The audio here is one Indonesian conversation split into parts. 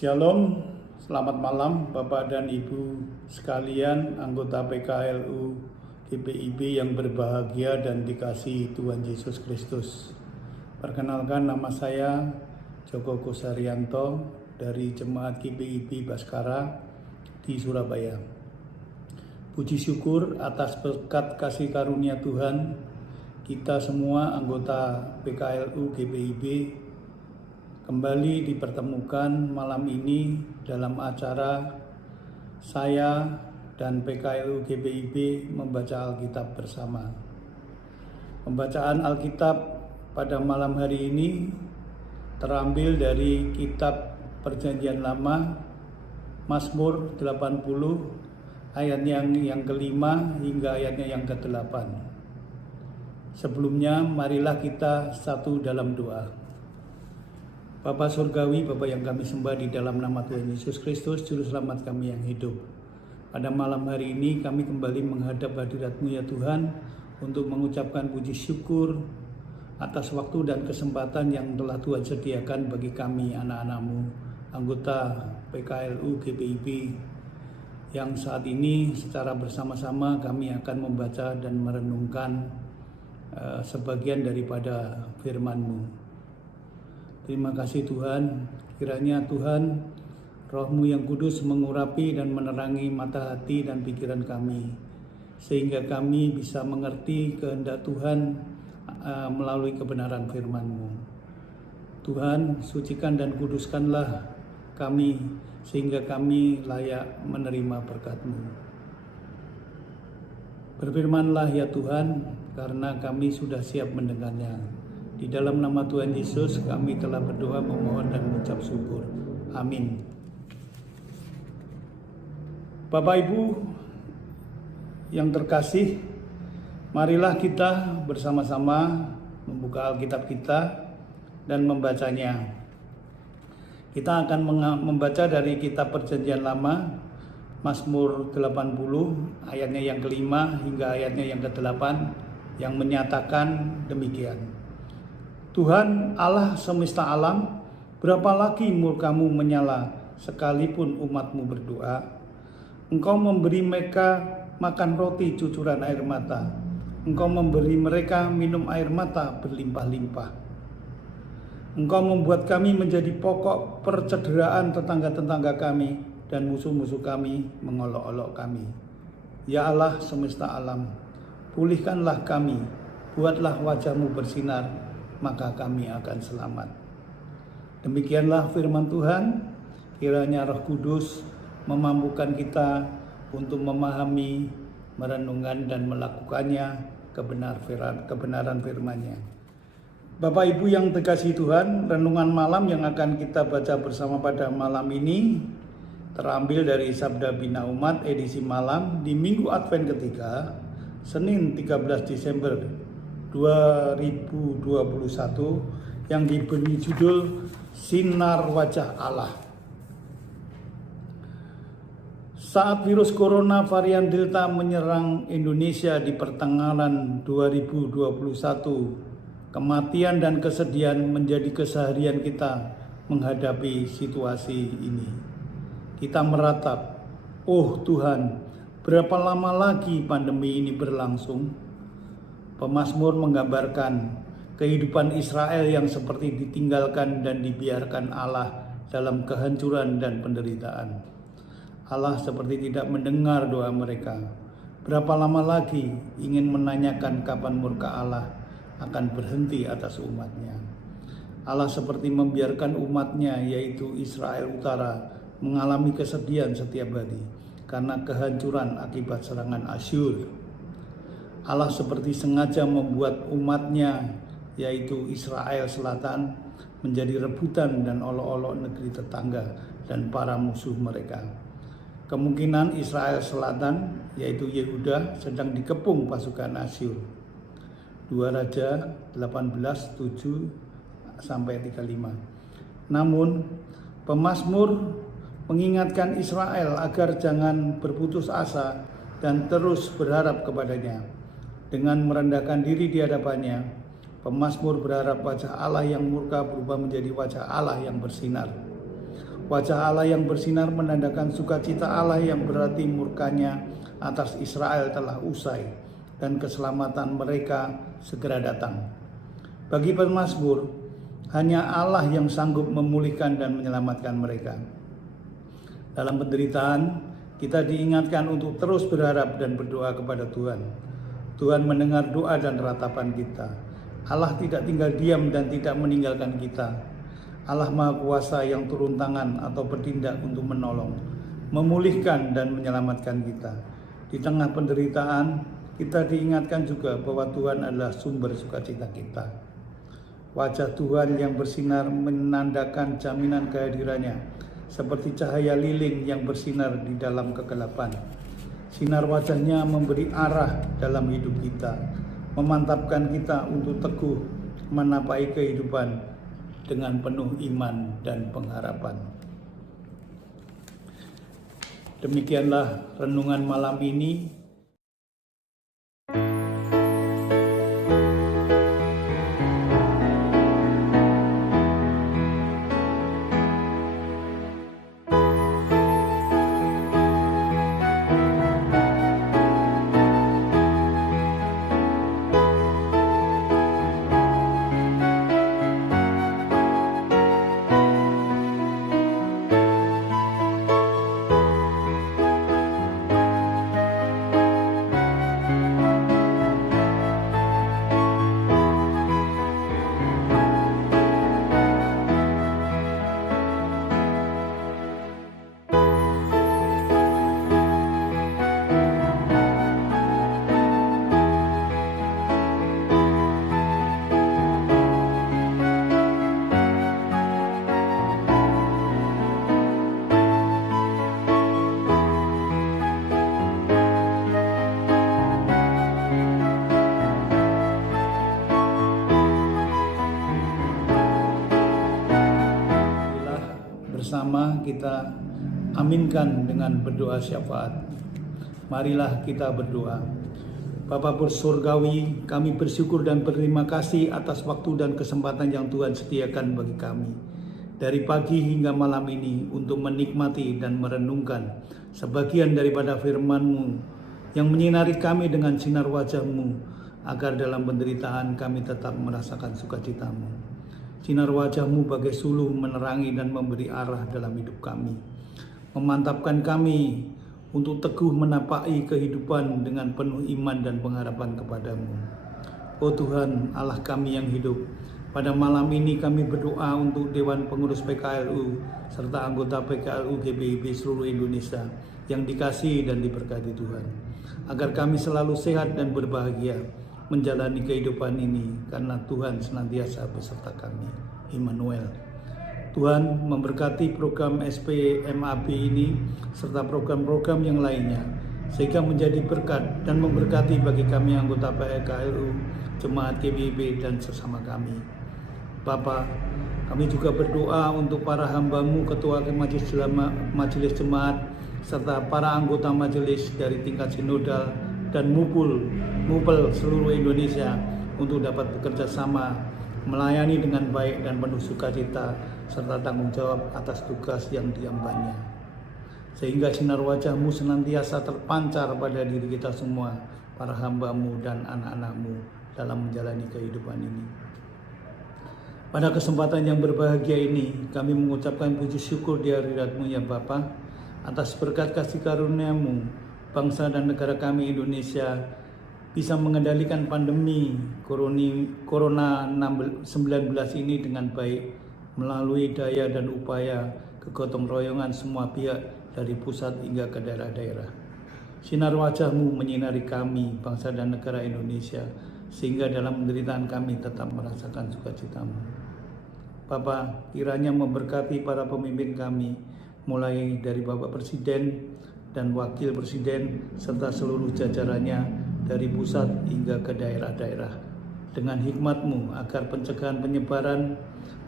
Shalom, selamat malam Bapak dan Ibu sekalian, anggota PKLU GPIB yang berbahagia dan dikasihi Tuhan Yesus Kristus. Perkenalkan, nama saya Joko Kusarianto dari Jemaat GPIB Baskara di Surabaya. Puji syukur atas berkat kasih karunia Tuhan, kita semua anggota PKLU GPIB kembali dipertemukan malam ini dalam acara saya dan PKLU GPIB membaca Alkitab bersama. Pembacaan Alkitab pada malam hari ini terambil dari kitab Perjanjian Lama, Mazmur 80 ayat yang kelima hingga ayatnya yang ke-8. Sebelumnya marilah kita satu dalam doa. Bapa Surgawi, Bapa yang kami sembah di dalam nama Tuhan Yesus Kristus, Juru Selamat kami yang hidup. Pada malam hari ini kami kembali menghadap hadirat-Mu ya Tuhan, untuk mengucapkan puji syukur atas waktu dan kesempatan yang telah Tuhan sediakan bagi kami anak-anak-Mu, anggota PKLU GPIB, yang saat ini secara bersama-sama kami akan membaca dan merenungkan sebagian daripada firman-Mu. Terima kasih Tuhan, kiranya Tuhan Roh-Mu yang kudus mengurapi dan menerangi mata hati dan pikiran kami, sehingga kami bisa mengerti kehendak Tuhan melalui kebenaran firman-Mu. Tuhan, sucikan dan kuduskanlah kami, sehingga kami layak menerima berkat-Mu. Berfirmanlah ya Tuhan, karena kami sudah siap mendengarnya. Di dalam nama Tuhan Yesus kami telah berdoa, memohon dan mengucap syukur. Amin. Bapak Ibu yang terkasih, marilah kita bersama-sama membuka Alkitab kita dan membacanya. Kita akan membaca dari kitab Perjanjian Lama, Mazmur 80 ayatnya yang kelima hingga ayatnya yang ke-8 yang menyatakan demikian. Tuhan Allah semesta alam, berapa lagi murka-Mu menyala sekalipun umat-Mu berdoa? Engkau memberi mereka makan roti cucuran air mata. Engkau memberi mereka minum air mata berlimpah-limpah. Engkau membuat kami menjadi pokok percederaan tetangga-tetangga kami, dan musuh-musuh kami mengolok-olok kami. Ya Allah semesta alam, pulihkanlah kami, buatlah wajah-Mu bersinar, maka kami akan selamat. Demikianlah firman Tuhan. Kiranya Roh Kudus memampukan kita untuk memahami, merenungkan dan melakukannya kebenaran firman-Nya. Bapak Ibu yang terkasihi Tuhan, renungan malam yang akan kita baca bersama pada malam ini terambil dari Sabda Bina Umat edisi malam di Minggu Advent ketiga, Senin 13 Desember 2021, yang diberi judul Sinar Wajah Allah. Saat virus corona varian Delta menyerang Indonesia di pertengahan 2021, kematian dan kesedihan menjadi keseharian kita menghadapi situasi ini. Kita meratap, oh Tuhan, berapa lama lagi pandemi ini berlangsung? Pemazmur menggambarkan kehidupan Israel yang seperti ditinggalkan dan dibiarkan Allah dalam kehancuran dan penderitaan. Allah seperti tidak mendengar doa mereka. Berapa lama lagi ingin menanyakan kapan murka Allah akan berhenti atas umatnya. Allah seperti membiarkan umatnya, yaitu Israel Utara, mengalami kesedihan setiap hari karena kehancuran akibat serangan Asyur. Allah seperti sengaja membuat umatnya, yaitu Israel Selatan, menjadi rebutan dan olok-olok negeri tetangga dan para musuh mereka. Kemungkinan Israel Selatan, yaitu Yehuda, sedang dikepung pasukan Asyur. 2 Raja 18:7-35. Namun, pemazmur mengingatkan Israel agar jangan berputus asa dan terus berharap kepadanya. Dengan merendahkan diri di hadapannya, pemazmur berharap wajah Allah yang murka berubah menjadi wajah Allah yang bersinar. Wajah Allah yang bersinar menandakan sukacita Allah yang berarti murkanya atas Israel telah usai dan keselamatan mereka segera datang. Bagi pemazmur, hanya Allah yang sanggup memulihkan dan menyelamatkan mereka. Dalam penderitaan, kita diingatkan untuk terus berharap dan berdoa kepada Tuhan. Tuhan mendengar doa dan ratapan kita. Allah tidak tinggal diam dan tidak meninggalkan kita. Allah Maha Kuasa yang turun tangan atau bertindak untuk menolong, memulihkan dan menyelamatkan kita. Di tengah penderitaan, kita diingatkan juga bahwa Tuhan adalah sumber sukacita kita. Wajah Tuhan yang bersinar menandakan jaminan kehadirannya, seperti cahaya lilin yang bersinar di dalam kegelapan. Sinar wajahnya memberi arah dalam hidup kita, memantapkan kita untuk teguh menapai kehidupan dengan penuh iman dan pengharapan. Demikianlah renungan malam ini. Bersama kita aminkan dengan berdoa syafaat. Marilah kita berdoa. Bapa Surgawi, kami bersyukur dan berterima kasih atas waktu dan kesempatan yang Tuhan sediakan bagi kami. Dari pagi hingga malam ini untuk menikmati dan merenungkan sebagian daripada firman-Mu yang menyinari kami dengan sinar wajah-Mu, agar dalam penderitaan kami tetap merasakan sukacita-Mu. Sinar wajah-Mu bagai suluh menerangi dan memberi arah dalam hidup kami, memantapkan kami untuk teguh menapai kehidupan dengan penuh iman dan pengharapan kepada-Mu. Oh Tuhan, Allah kami yang hidup, pada malam ini kami berdoa untuk Dewan Pengurus PKLU serta anggota PKLU GBIB seluruh Indonesia yang dikasihi dan diberkati Tuhan, agar kami selalu sehat dan berbahagia menjalani kehidupan ini, karena Tuhan senantiasa beserta kami. Immanuel. Tuhan memberkati program SPMAB ini serta program-program yang lainnya, sehingga menjadi berkat dan memberkati bagi kami anggota PKLU, jemaat GBIB dan sesama kami. Bapa, kami juga berdoa untuk para hamba-Mu, ketua majelis jemaat, serta para anggota majelis dari tingkat sinodal dan mupel seluruh Indonesia untuk dapat bekerja sama, melayani dengan baik dan penuh sukacita serta tanggung jawab atas tugas yang diembannya, sehingga sinar wajah-Mu senantiasa terpancar pada diri kita semua, para hamba-Mu dan anak-anak-Mu dalam menjalani kehidupan ini. Pada kesempatan yang berbahagia ini, kami mengucapkan puji syukur di hadirat-Mu ya Bapa, atas berkat kasih karunia-Mu, bangsa dan negara kami Indonesia bisa mengendalikan pandemi Corona-19 ini dengan baik melalui daya dan upaya kegotong royongan semua pihak dari pusat hingga ke daerah-daerah. Sinar wajah-Mu menyinari kami, bangsa dan negara Indonesia, sehingga dalam penderitaan kami tetap merasakan sukacita-Mu. Bapa, kiranya memberkati para pemimpin kami, mulai dari Bapak Presiden dan Wakil Presiden serta seluruh jajarannya dari pusat hingga ke daerah-daerah, dengan hikmat-Mu agar pencegahan penyebaran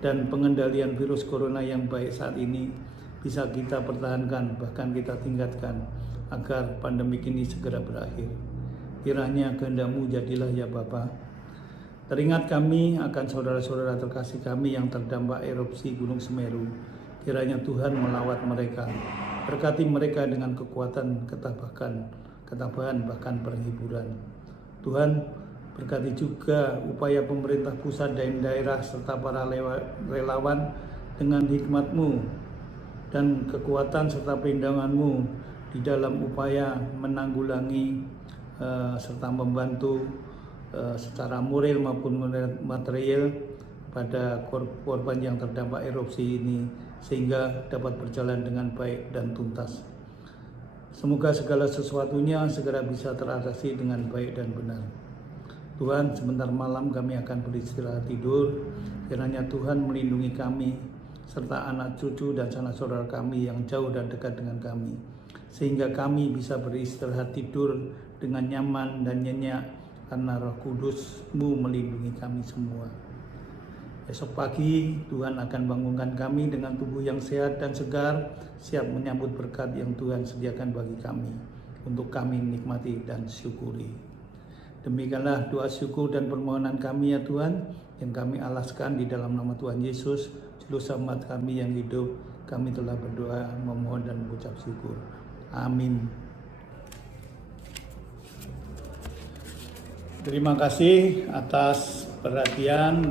dan pengendalian virus corona yang baik saat ini bisa kita pertahankan, bahkan kita tingkatkan agar pandemi ini segera berakhir. Kiranya kehendak-Mu jadilah ya Bapa. Teringat kami akan saudara-saudara terkasih kami yang terdampak erupsi Gunung Semeru. Kiranya Tuhan melawat mereka, berkati mereka dengan kekuatan, ketabahan bahkan penghiburan. Tuhan, berkati juga upaya pemerintah pusat dan daerah serta para relawan dengan hikmat-Mu dan kekuatan serta perlindungan-Mu di dalam upaya menanggulangi serta membantu secara moral maupun material pada korban yang terdampak erupsi ini, sehingga dapat berjalan dengan baik dan tuntas. Semoga segala sesuatunya segera bisa teratasi dengan baik dan benar. Tuhan, sebentar malam kami akan beristirahat tidur. Kiranya Tuhan melindungi kami serta anak cucu dan sanak saudara kami yang jauh dan dekat dengan kami, sehingga kami bisa beristirahat tidur dengan nyaman dan nyenyak karena Roh Kudus-Mu melindungi kami semua. Esok pagi Tuhan akan bangunkan kami dengan tubuh yang sehat dan segar, siap menyambut berkat yang Tuhan sediakan bagi kami untuk kami nikmati dan syukuri. Demikianlah doa syukur dan permohonan kami ya Tuhan, yang kami alaskan di dalam nama Tuhan Yesus, Juru Selamat kami yang hidup. Kami telah berdoa, memohon dan mengucap syukur. Amin. Terima kasih atas perhatian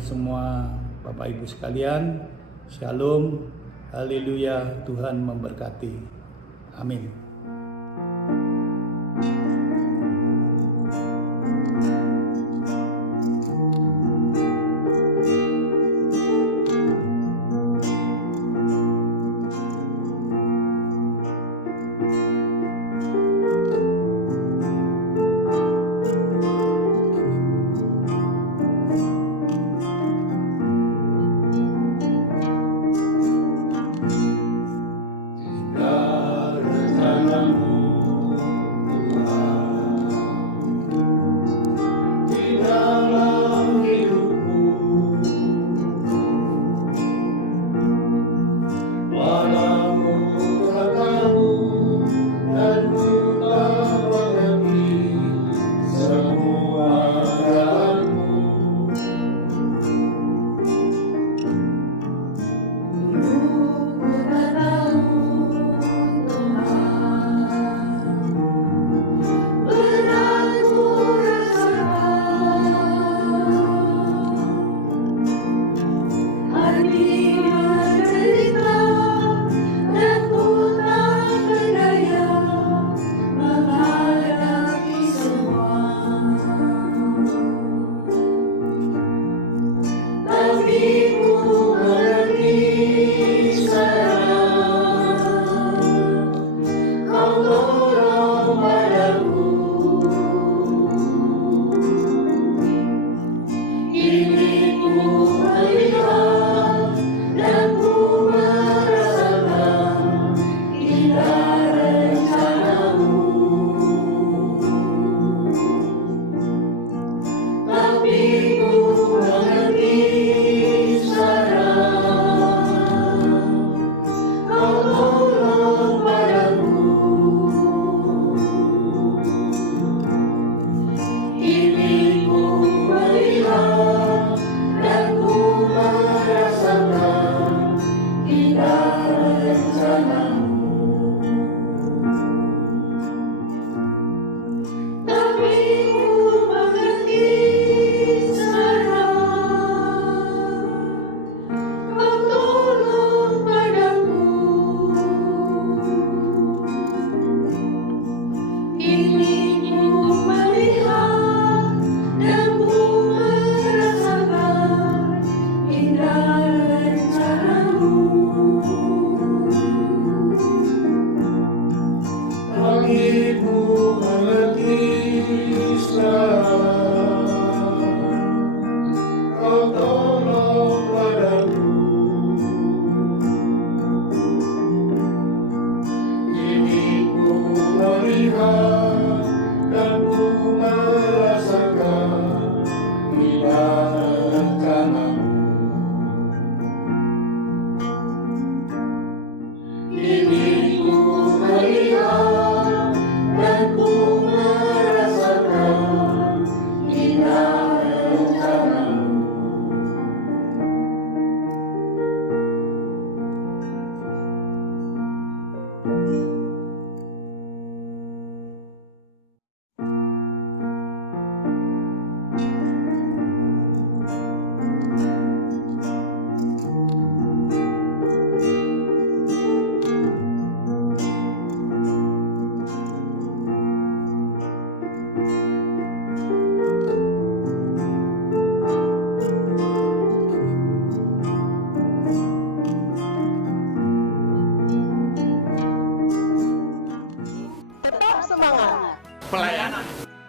semua Bapak Ibu sekalian. Shalom, haleluya, Tuhan memberkati. Amin.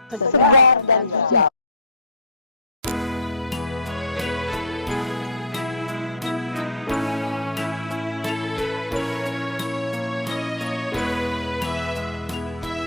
segar dan hijau.